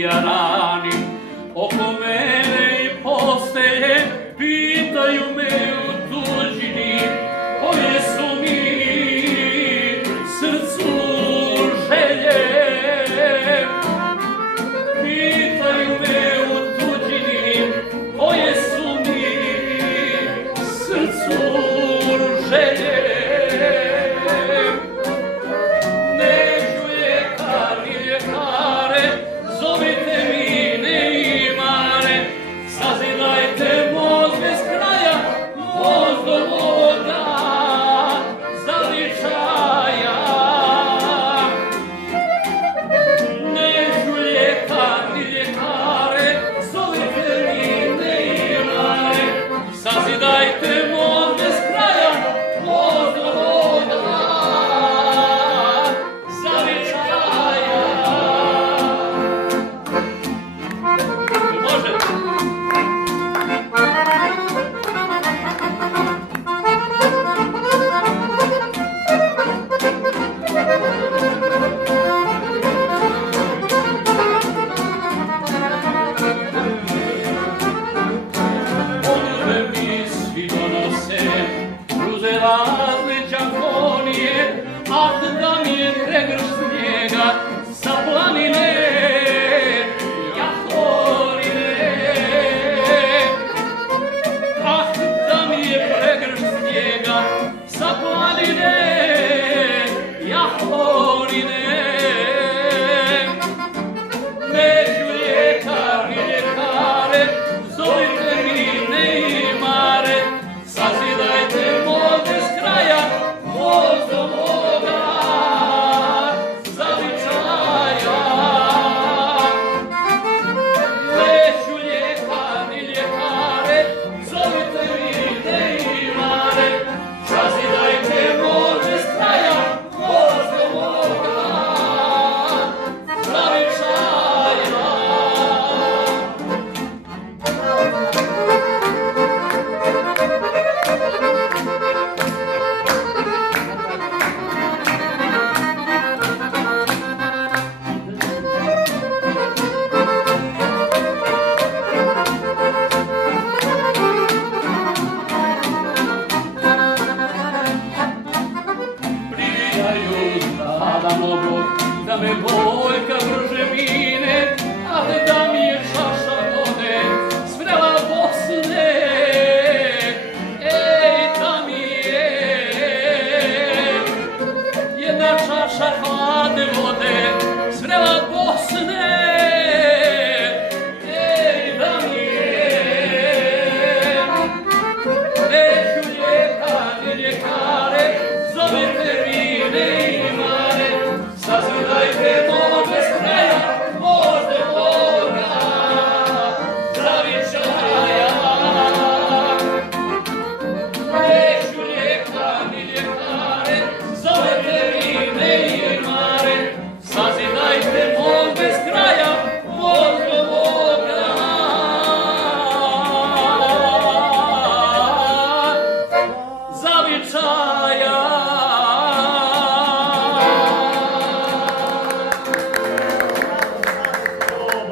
jarani, oko mene i postelje pitaju me u tuđini, koje su mi srcu želje. Pitaju me u tuđini, koje su mi srcu želje. Razne đakonije, ah da mi je pregrš snijega sa planine Jahorine. Ah da mi je pregrš snijega sa planine Jahorine. Neću ljekar ni ljekare, zovite mi neimare, sazidajte moje s kraja, voz do moga zavičaja. Neću ljekar ni ljekare, zovite mi neimare, sazidajte moje s kraja, voz do moga zavičaja. Da me boljka brže mine, ali da mi je čaša vode svrela Bosne. Ej, da mi je jedna čaša hladne vode svrela Bosne. Ej, da mi je, neću ljekar ni ljekare, zovite mi neimare, sazidajte moje s kraja, voz do moga zavičaja. Neću ljekar ni ljekare, zovete mi neimare, sazidajte moje s kraja, voz do moga zavičaja. Oh,